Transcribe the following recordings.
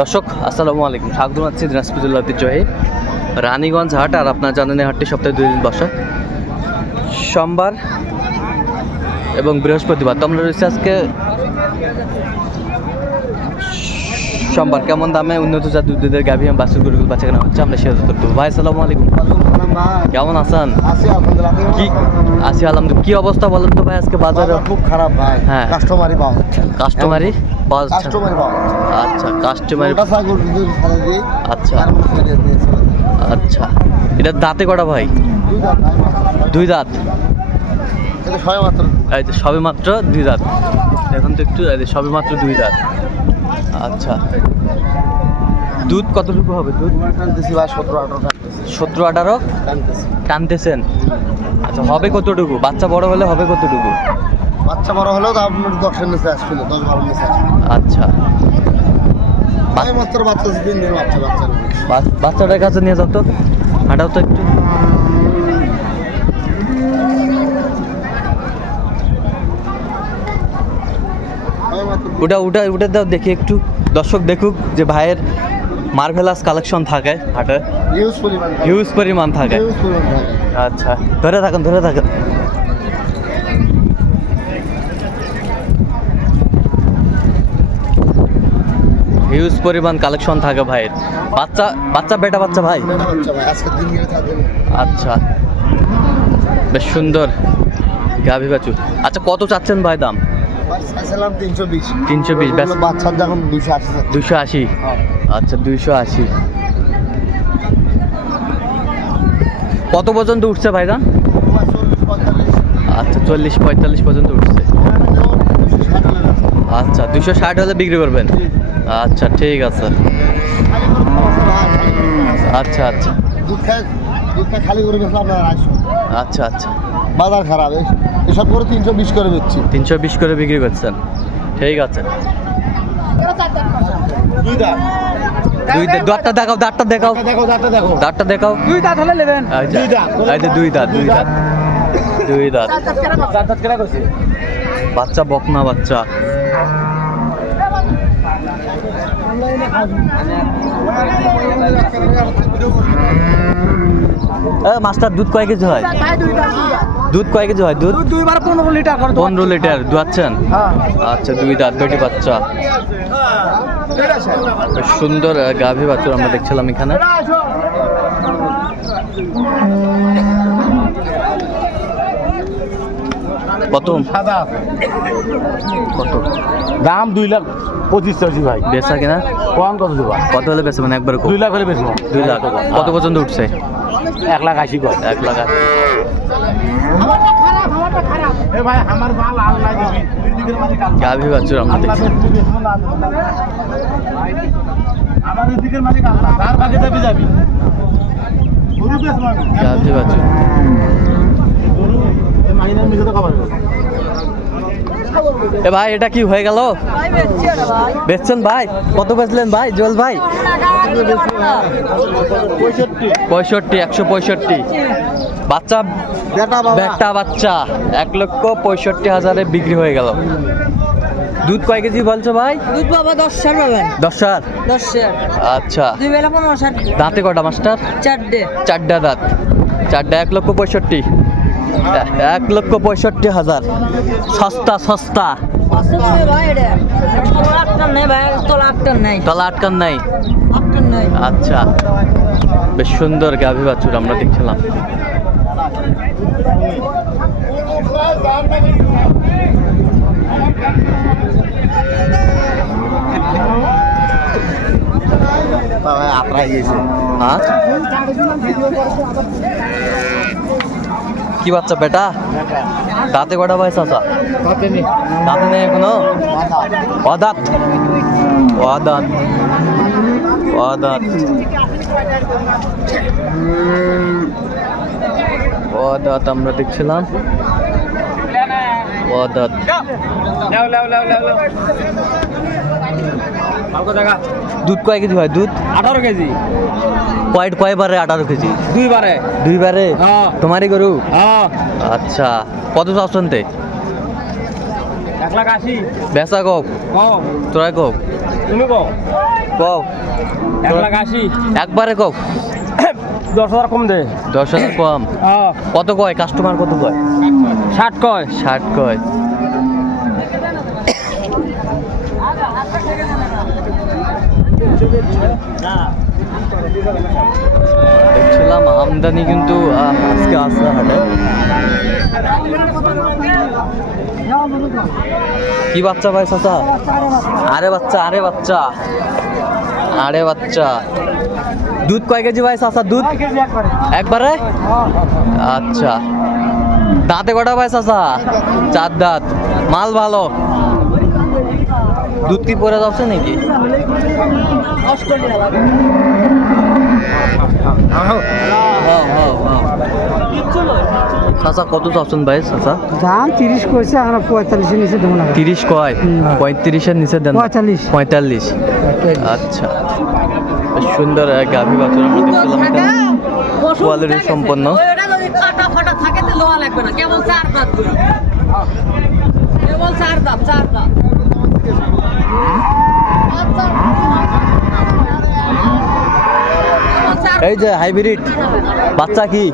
দর্শক, আসসালামু আলাইকুম। স্বাগত আছি দিনাজপুরুল্লাহ ঐতিহ্যবাহী রানীগঞ্জ হাট আর আপনার জানেন হাটটি সপ্তাহে দুই দিন বসে। সোমবার এবং বৃহস্পতিবার। তো আমরা রয়েছে আজকে সোমবার কেমন দামে উন্নত জাত দুধের গাভী এবং বাছুর গরুগুলো বাচ্চা কেনা হচ্ছে আমরা শেয়ার করতে ভাই আসসালামু আলাইকুম। কেমন আছেন? কি আছি আলহামদুলিল্লাহ। কি অবস্থা বলেন তো ভাই আজকে বাজারে? খুব খারাপ ভাই। হ্যাঁ। কাস্টমারই পাওয়া যাচ্ছে না। কাস্টমারই পাওয়া যাচ্ছে। আচ্ছা কাস্টমারি আচ্ছা। আচ্ছা। এটা দাঁতে কটা ভাই? দুই দাঁত সবে মাত্র। দুই দাঁত। এখন তো একটু সবে মাত্র দুই দাঁত। আচ্ছা। দুধ কতটুকু হবে দুধ? টানতেছি বা সতেরো আঠারো টানতেছি। সতেরো আঠারো? টানতেছি। টানতেছেন? আচ্ছা হবে কতটুকু? বাচ্চা বড় হলে হবে কতটুকু? বাচ্চা বড় হলেও তো আপনার দশের নিচে আসছিল দশ বারো নিচে আচ্ছা। মাত্র বাচ্চা বাচ্চাটার কাছে নিয়ে যাও তো। হাঁটাও তো একটু ভাই মাত্র ওটা ওটা ওটা দাও দেখি একটু। দর্শক দেখুক যে ভাইয়ের মার্ভেলাস কালেকশন থাকে হাটে। হিউজ পরিমাণ হিউজ পরিমাণ থাকে। আচ্ছা ধরে থাকেন ধরে থাকেন। হিউজ পরিমাণ কালেকশন থাকে ভাইয়ের। বাচ্চা বাচ্চা বেটা বাচ্চা ভাই? আচ্ছা। বেশ সুন্দর। গাভি বাছু আচ্ছা কত চাচ্ছেন ভাই দাম? চাইছিলাম তিনশো বিশ। 320 ব্যাস। বাচ্চার যখন দুশো আশি দুশো আশি? আচ্ছা দুইশো আশি। কত পর্যন্ত উঠছে ভাই দাম আচ্ছা চল্লিশ পঁয়তাল্লিশ পর্যন্ত উঠছে। আচ্ছা দুশো ষাট হলে বিক্রি করবেন? আচ্ছা ঠিক আছে। আচ্ছা আচ্ছা। আচ্ছা আচ্ছা। বাজার খারাপ এসব করে তিনশো বিশ করে বেচছি। তিনশো বিশ করে বিক্রি করছেন। ঠিক আছে। দুই দাঁত। দুই দাঁতটা দেখাও দাঁতটা দেখাও। দাঁতটা দাঁতটা দেখাও। দুই দাঁত হলে নেবেন। দুই দাঁত। দুই দাঁত দুই দাঁত। দুই দাঁত। দাঁত দাঁত কেনা করছে। বাচ্চা বকনা বাচ্চা। এ মাস্টার দুধ কয় কেজি হয়? দুধ কয় কেজি হয়? দুধ? দুইবার পনেরো লিটার করে পনেরো লিটার দুয়াচ্ছেন হ্যাঁ। আচ্ছা দুই দাঁত বেটি বাচ্চা। সুন্দর গাভী বাছুর আমরা দেখছিলাম এখানে। কত? কত? দাম দুই লাখ পঁচিশ চাষি ভাই। বেচা কিনা? কম কত দেবা? কত হলে বেচে মানে একবার দুই লাখ হলে বেশি দুই লাখ। কত পর্যন্ত উঠছে? এক লাখ আশি কর এক লাখ আশি। গাভী বাছুর আমরা দেখছি। আমার দিকের এ ভাই এটা কি হয়ে গেল? বেচছেন ভাই? কত বেচলেন ভাই? জল ভাই? পঁয়ষট্টি একশো পঁয়ষট্টি। বাচ্চা বেটা বাচ্চা। এক লক্ষ পঁয়ষট্টি হাজারে বিক্রি হয়ে গেল। দুধ কয় কেজি বলছো ভাই? দুধ বাবা দশ ষাট পাবেন দশ সার? দশ ষাট আচ্ছা। দুই বেলা পনেরো ষাট দাঁতে কটা মাস্টার? চারটে। চারটা দাঁত। চারটা এক লক্ষ পঁয়ষট্টি। এক লক্ষ পঁয়ষট্টি হাজার। সস্তা সস্তা। তলা আটকান নাই? আচ্ছা। বেশ সুন্দর গাভী বাছুর আমরা দেখছিলাম। আত্রাই গেছে। হ্যাঁ কি বাচ্চা বেটা? দাঁতে কটা ভাই চাচা দাঁতে নেই এখনও? অদাঁত। অদাঁত। অদাঁত। অদাঁত আমরা দেখছিলাম। অদাঁত। দুধ কয় কেজি হয়? দুধ? আঠারো কেজি। কয় কয়বারে আঠারো কেজি দুইবারে? দুইবারে? হ্যাঁ। তোমারই গরু? হ্যাঁ। আচ্ছা কত চাচ্ছেন তে? এক লাখ আশি। বেচা কম তোরা কক তুমি কও? কও। এক লাখ আশি। একবারে কও? দশ হাজার কম দে। দশ হাজার কম? কত কয়? কাস্টমার কত কয়? ষাট কয়। ষাট কয়। দেখছিলাম আমদানি কিন্তু আজকে আসছে হাটে। কি বাচ্চা ভাই চাচা? আরে বাচ্চা আরে বাচ্চা। আরে বাচ্চা। দুধ কয় কেজি ভাই চাচা, দুধ? একবারে? আচ্ছা। দাঁতে কটা ভাই চাচা? চার দাঁত। মাল ভালো। দুধ কি পরে যাচ্ছে নাকি। চাচা কত চাচ্ছেন ভাই চাচা দাম তিরিশ কইছে আমরা পঁয়তাল্লিশের নিচে দেবো না। তিরিশ কয়? পঁয়ত্রিশের নিচে দেন পঁয়তাল্লিশ। পঁয়তাল্লিশ। আচ্ছা। সুন্দর এক গাভী বাছুর আমরা দেখছিলাম। কোয়ালিটি সম্পন্ন। চার দাঁত করে কেবল চার দাঁত চার দাঁত কেবল চার এই যে হাইব্রিড। বাচ্চা কি?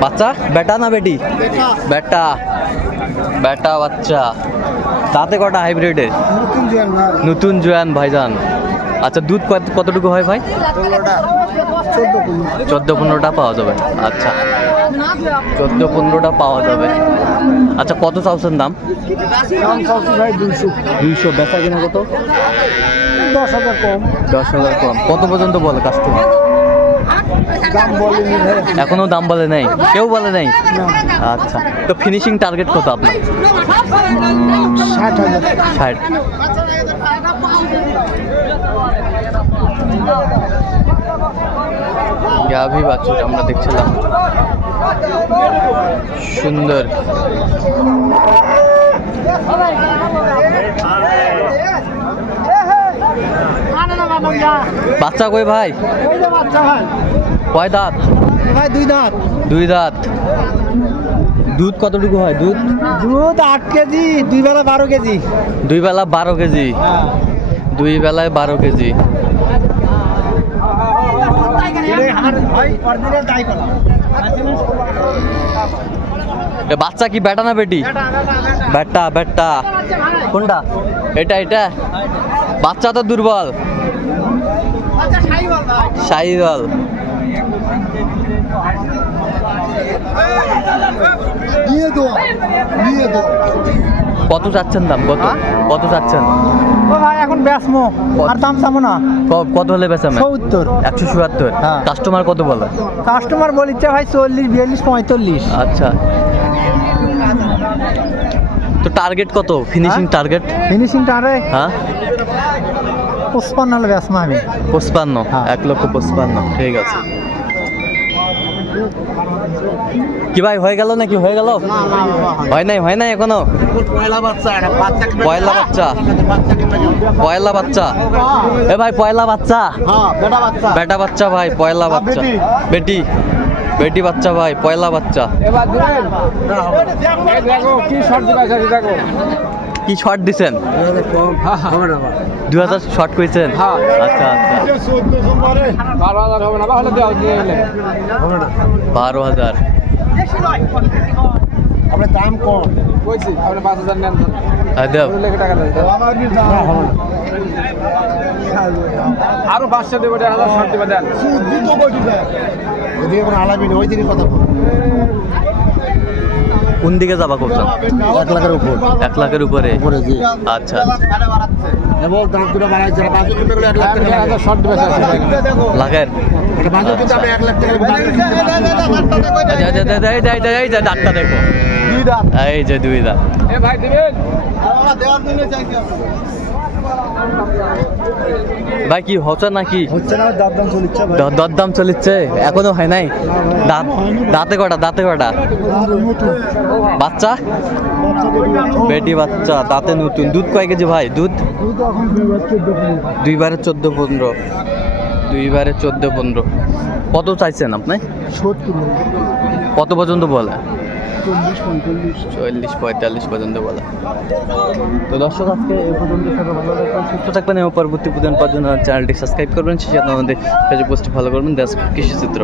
বাচ্চা? বেটা না বেটি? বেটা। বেটা বাচ্চা। তাতে কটা হাইব্রিডের? নতুন জোয়ান ভাইজান। আচ্ছা দুধ কত- কতটুকু হয় ভাই? চোদ্দ পনেরোটা পাওয়া যাবে। আচ্ছা। চোদ্দ পনেরোটা পাওয়া যাবে। আচ্ছা কত চাউছেন দাম? দুইশো। বেচা কিনা কত? দশ হাজার কম। দশ হাজার কম। কত পর্যন্ত বলে কাস্টমার এখনও দাম বলে নাই? কেউ বলে নাই? আচ্ছা। তো ফিনিশিং টার্গেট কত আপনার? ষাট হাজার। ষাট। গাভি বাছুর আমরা দেখছিলাম। সুন্দর। বাচ্চা কই ভাই? কয় দাঁত? ভাই দুই দাঁত। দুই দাঁত দুধ কতটুকু হয়? দুধ? দুধ আট কেজি দুই বেলা বারো কেজি। দুই বেলা বারো কেজি। দুই বেলায় বারো কেজি। এ বাচ্চা কি বেটা না বেটি? বেটা বেটা কোনটা? এটা এটা। বাচ্চা তো দুর্বল। সাইবল কত চাচ্ছেন দাম? কত? কত চাচ্ছেন? ও ভাই এখন ব্যাসমো আর দাম না। কত হলে সত্তর। একশো চুয়াত্তর? হ্যাঁ। কাস্টমার কত বলে? কাস্টমার বলিচ্ছে ভাই চল্লিশ বিয়াল্লিশ পঁয়তাল্লিশ। আচ্ছা। তো টার্গেট কত? ফিনিশিং হ্যাঁ? টার্গেট ফিনিশিংটা আরে হ্যাঁ? পঁচপান্ন হলে ব্যাসমো আমি পঁচপান্ন হ্যাঁ। এক লক্ষ পঁচপান্ন ঠিক আছে। কি ভাই হয়ে গেল নাকি? হয়ে গেল? হয় নাই হয় নাই এখনও? পয়লা বাচ্চা পয়লা বাচ্চা। পয়লা বাচ্চা। এ ভাই পয়লা বাচ্চা। হ্যাঁ বেটা বাচ্চা। ভাই পয়লা বাচ্চা। বেটি। বেটি। বাচ্চা ভাই পয়লা বাচ্চা। এবার দিবেন দেখো। কি শর্ট দিছেন? দু হাজার শর্ট করেছেন? হ্যাঁ। আচ্ছা আচ্ছা। বারো হাজার। হবে না তাহলে দেওয়া বারো হাজার আপনার দাম কম। আপনি পাঁচ হাজার নেন দেও লেখে টাকা আরও পাঁচশো দেবো দেড় হাজার শর্ট দিবা দেন। ওদিকে কোনো আলাপি নেই ওই দিকে কথা বল কোন দিকে যাবা করছেন এক লাখের উপর এক লাখের উপরে উপরে জি আচ্ছা এবং দাম দুটো বাড়াইছে বাজু কিনতে এক লাখ টাকা শর্ট লাখের কিন্তু আমি এক টাকা দেখো এই যে দুই দাঁত এ ভাই দিবেন ভাই কি হচ্ছে নাকি হচ্ছে না চলিচ্ছে দ- দরদাম চলিচ্ছে? এখনও হয় নাই? দাঁত দাঁতে কটা দাঁতে কটা বাচ্চা? বেটি বাচ্চা দাঁতে নতুন। দুধ কয় কেজি ভাই? দুধ? দুইবারে চোদ্দ পনেরো। দুইবারে চোদ্দ পনেরো। কত চাইছেন আপনি? কত পর্যন্ত বলে? চল্লিশ পঁয়তাল্লিশ? পর্যন্ত বলা। তো দর্শক আজকে এ পর্যন্ত ভালো থাকবেন। সুস্থ থাকবেন এবং পরবর্তী প্রদান পাওয়ার জন্য চ্যানেলটি সাবস্ক্রাইব করবেন সাথে আমাদের ফেসবুক পোস্টটি ফলো করবেন। দেশ কৃষি চিত্র